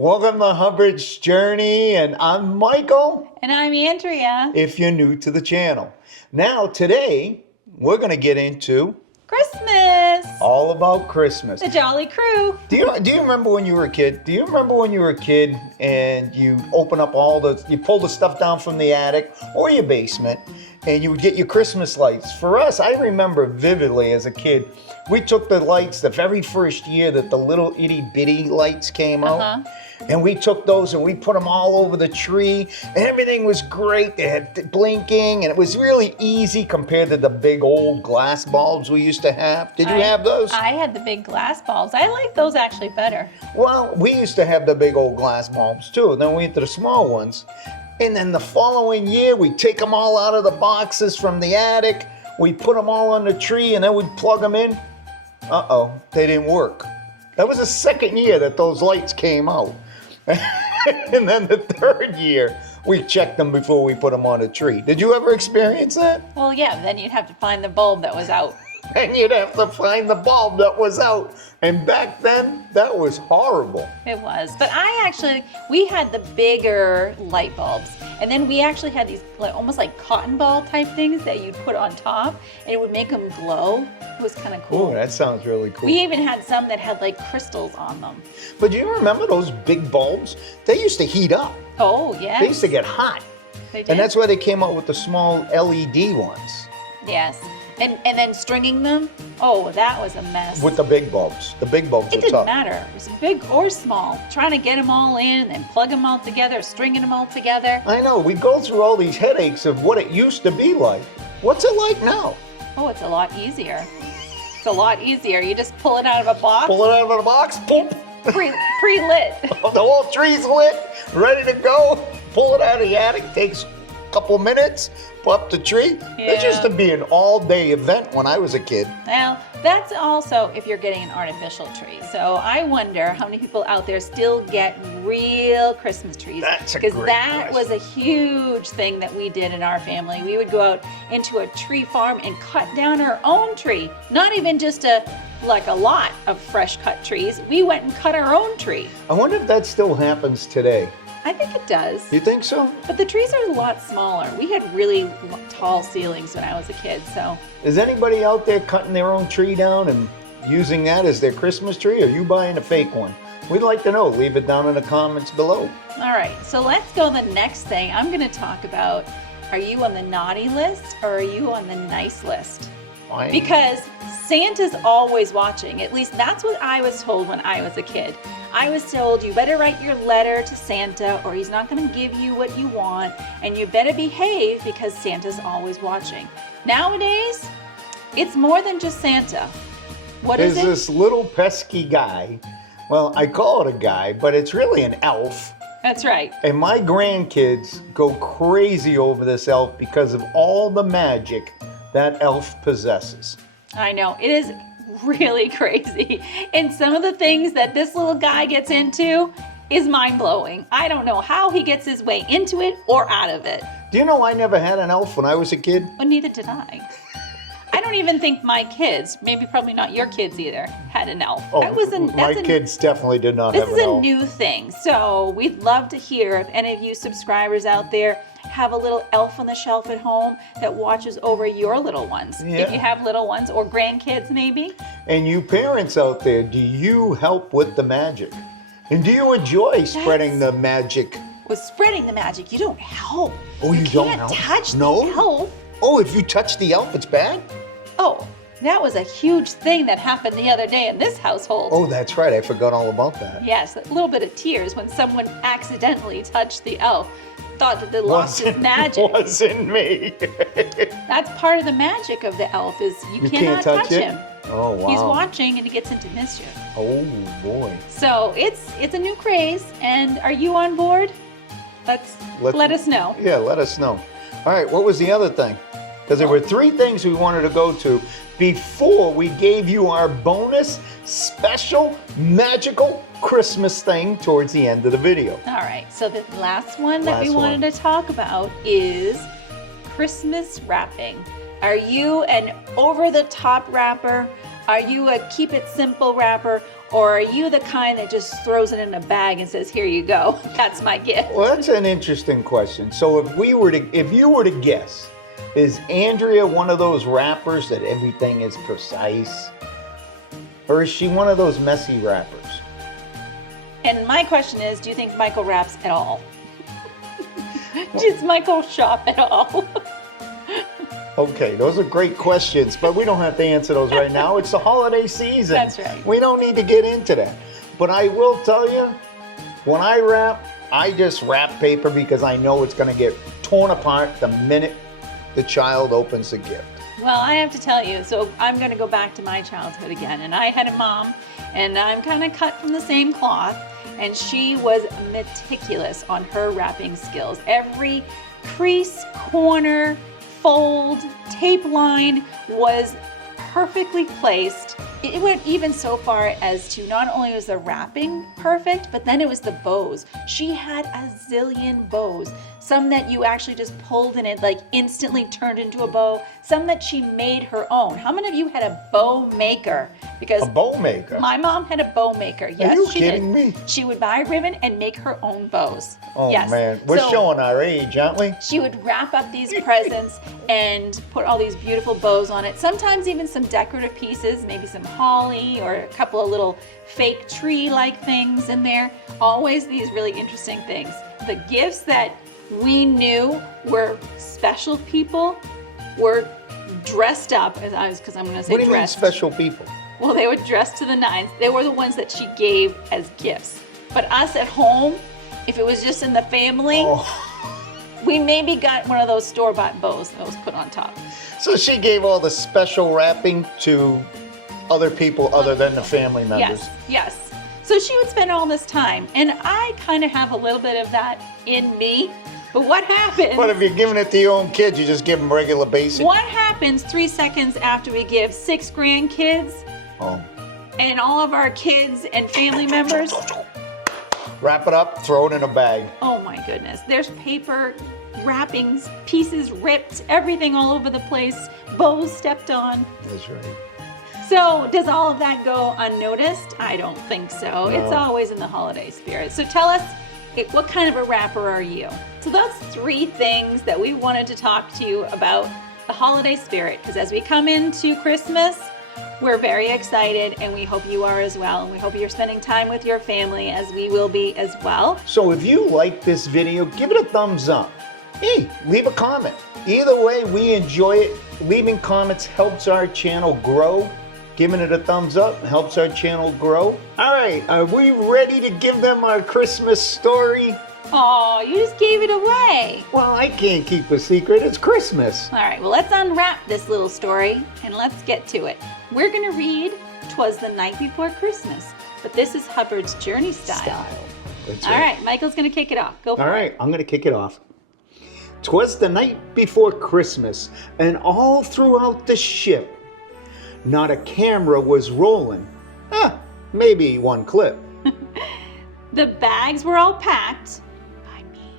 Welcome to Hubbard's Journey, and I'm Michael. And I'm Andrea. If you're new to the channel. Now, today, we're going to get into Christmas! all about Christmas. The Jolly Crew. Do you remember when you were a kid? Do you remember when you were a kid and you open up you pull the stuff down from the attic or your basement and you would get your Christmas lights? For us, I remember vividly as a kid, we took the lights the very first year that the little itty bitty lights came out. And we took those and we put them all over the tree and everything was great. They had blinking and it was really easy compared to the big old glass bulbs we used to have. Did you have those? I had the big glass bulbs. I like those actually better. Well, we used to have the big old glass bulbs too. And then we went to the small ones. And then the following year, we take them all out of the boxes from the attic. We put them all on the tree and then we'd plug them in. Uh-oh, they didn't work. That was the second year that those lights came out. And then the third year, we checked them before we put them on a tree. Did you ever experience that? Well, yeah, then you'd have to find the bulb that was out. And you'd have to find the bulb that was out. And back then, that was horrible. It was. But we had the bigger light bulbs. And then we actually had these almost like cotton ball type things that you'd put on top. And it would make them glow. It was kind of cool. Oh, that sounds really cool. We even had some that had like crystals on them. But do you remember those big bulbs? They used to heat up. Oh, yeah. They used to get hot. They did. And that's why they came out with the small LED ones. Yes. And then stringing them, oh, that was a mess. With the big bulbs. The big bulbs It are didn't tough. matter. It was big or small. Trying to get them all in and plug them all together, stringing them all together. I know. We go through all these headaches of what it used to be like. What's it like now? Oh, it's a lot easier. It's a lot easier. You just pull it out of a box. Pull it out of the box, boom. Pre-lit. The whole tree's lit, ready to go. Pull it out of the attic, takes a couple minutes, put up the tree. Yeah. It used to be an all-day event when I was a kid. Now, that's also if you're getting an artificial tree. So I wonder how many people out there still get real Christmas trees. That's a Because great that was question. a huge thing that we did in our family. We would go out into a tree farm and cut down our own tree. Not even just a lot of fresh cut trees. We went and cut our own tree. I wonder if that still happens today. I think it does. You think so? But the trees are a lot smaller. We had really tall ceilings when I was a kid, so. Is anybody out there cutting their own tree down and using that as their Christmas tree, or are you buying a fake one? We'd like to know. Leave it down in the comments below. All right, so let's go to the next thing. I'm gonna talk about, are you on the naughty list or are you on the nice list? Fine. Because Santa's always watching. At least that's what I was told when I was a kid. I was told you better write your letter to Santa or he's not going to give you what you want, and you better behave because Santa's always watching. Nowadays, it's more than just Santa. What is There's it? this little pesky guy. Well, I call it a guy, but it's really an elf. That's right. And my grandkids go crazy over this elf because of all the magic that elf possesses. I know, it is really crazy. And some of the things that this little guy gets into is mind-blowing. I don't know how he gets his way into it or out of it. Do you know I never had an elf when I was a kid? But neither did I. I don't even think my kids, maybe probably not your kids either, had an elf. My kids definitely did not have an elf. This is a new thing, so we'd love to hear if any of you subscribers out there have a little elf on the shelf at home that watches over your little ones. Yeah. If you have little ones or grandkids maybe. And you parents out there, do you help with the magic? And do you enjoy spreading the magic? With spreading the magic, you don't help. Oh, you don't can't help? touch No? the elf. Oh, if you touch the elf, it's bad? Oh, that was a huge thing that happened the other day in this household. Oh, that's right. I forgot all about that. Yes, a little bit of tears when someone accidentally touched the elf. Thought that they lost his magic. Wasn't me. That's part of the magic of the elf is you cannot can't touch him. Oh, wow. He's watching and he gets into mischief. Oh, boy. So it's a new craze, and are you on board? Let us know. Yeah, let us know. All right, what was the other thing? Because there were 3 things we wanted to go to before we gave you our bonus, special, magical Christmas thing towards the end of the video. All right, so the last one that we wanted to talk about is Christmas wrapping. Are you an over-the-top wrapper? Are you a keep it simple wrapper? Or are you the kind that just throws it in a bag and says, here you go, that's my gift? Well, that's an interesting question. So if you were to guess, is Andrea one of those rappers that everything is precise? Or is she one of those messy rappers? And my question is, do you think Michael raps at all? Does Michael shop at all? Okay, those are great questions, but we don't have to answer those right now. It's the holiday season. That's right. We don't need to get into that. But I will tell you, when I wrap, I just wrap paper because I know it's going to get torn apart the minute the child opens the gift. Well, I have to tell you, so I'm going to go back to my childhood again. And I had a mom, and I'm kind of cut from the same cloth, and she was meticulous on her wrapping skills. Every crease, corner, fold, tape line was perfectly placed. It went even so far as to not only was the wrapping perfect, but then it was the bows. She had a zillion bows. Some that you actually just pulled and it like instantly turned into a bow. Some that she made her own. How many of you had a bow maker? Because A bow maker? my mom had a bow maker. Yes, Are you she kidding did. me? She would buy ribbon and make her own bows. Oh yes. man, we're So showing our age, aren't we? she would wrap up these presents and put all these beautiful bows on it. Sometimes even some decorative pieces, maybe some holly or a couple of little fake tree-like things in there. Always these really interesting things. The gifts that we knew were special people were dressed up, because I'm going to say What do you mean dressed. special people? Well, they were dressed to the nines. They were the ones that she gave as gifts. But us at home, if it was just in the family, we maybe got one of those store-bought bows that was put on top. So she gave all the special wrapping to other people other than the family members. Yes, yes. So she would spend all this time, and I kind of have a little bit of that in me. But what happens? But if you're giving it to your own kids, you just give them regular basic. What happens 3 seconds after we give 6 grandkids Oh. and all of our kids and family members? Wrap it up, throw it in a bag. Oh my goodness. There's paper, wrappings, pieces ripped, everything all over the place, bows stepped on. That's right. So does all of that go unnoticed? I don't think so. No. It's always in the holiday spirit. So tell us, what kind of a rapper are you? So that's 3 things that we wanted to talk to you about the holiday spirit, because as we come into Christmas, we're very excited and we hope you are as well. And we hope you're spending time with your family as we will be as well. So if you like this video, give it a thumbs up. Hey, leave a comment. Either way, we enjoy it. Leaving comments helps our channel grow. Giving it a thumbs up helps our channel grow. All right, are we ready to give them our Christmas story? Oh, you just gave it away. Well, I can't keep a secret. It's Christmas. All right, well, let's unwrap this little story and let's get to it. We're going to read 'Twas the Night Before Christmas, but this is Hubbard's Journey style. That's All right, Michael's going to kick it off. Go for All it. right, I'm going to kick it off. 'Twas the night before Christmas, and all throughout the ship, not a camera was rolling. Maybe one clip. The bags were all packed by me.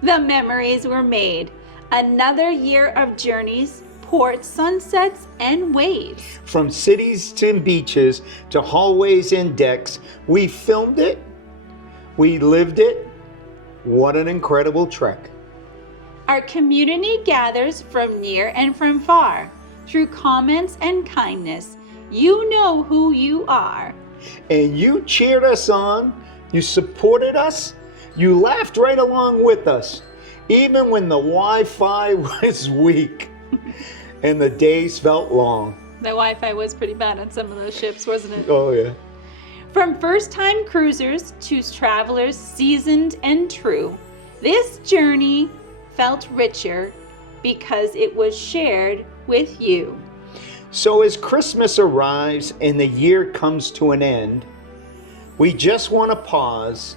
The memories were made. Another year of journeys, ports, sunsets, and waves. From cities to beaches to hallways and decks, we filmed it. We lived it. What an incredible trek. Our community gathers from near and from far. Through comments and kindness, you know who you are. And you cheered us on. You supported us. You laughed right along with us, even when the Wi-Fi was weak and the days felt long. The Wi-Fi was pretty bad on some of those ships, wasn't it? Oh, yeah. From first-time cruisers to travelers seasoned and true, this journey felt richer because it was shared with you. So as Christmas arrives and the year comes to an end, we just want to pause,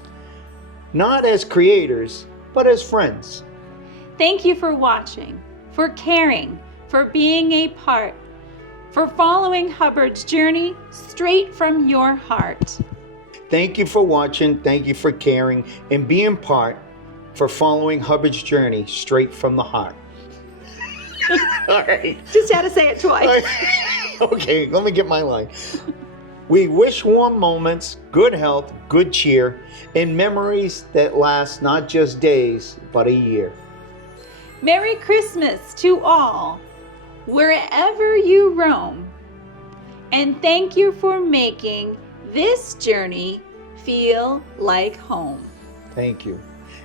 not as creators, but as friends. Thank you for watching, for caring, for being a part, for following Hubbard's journey straight from your heart. Thank you for watching, thank you for caring, and being part, for following Hubbard's journey straight from the heart. All right. Just had to say it twice. Okay, let me get my line. We wish warm moments, good health, good cheer, and memories that last not just days, but a year. Merry Christmas to all, wherever you roam. And thank you for making this journey feel like home. Thank you.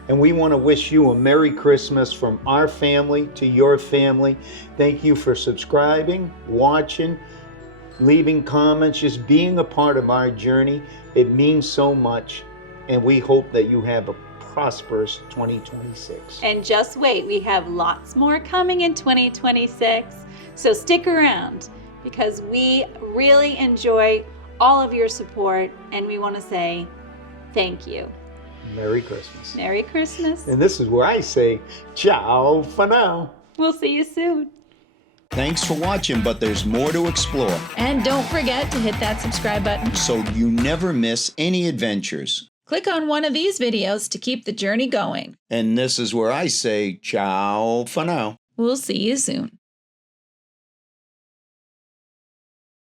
And we want to wish you a Merry Christmas from our family to your family. Thank you for subscribing, watching, leaving comments, just being a part of our journey. It means so much. And we hope that you have a prosperous 2026. And just wait, we have lots more coming in 2026. So stick around because we really enjoy all of your support and we want to say thank you. Merry Christmas. Merry Christmas. And this is where I say, ciao for now. We'll see you soon. Thanks for watching, but there's more to explore, And don't forget to hit that subscribe button. so you never miss any adventures. Click on one of these videos to keep the journey going. And this is where I say, ciao for now. We'll see you soon.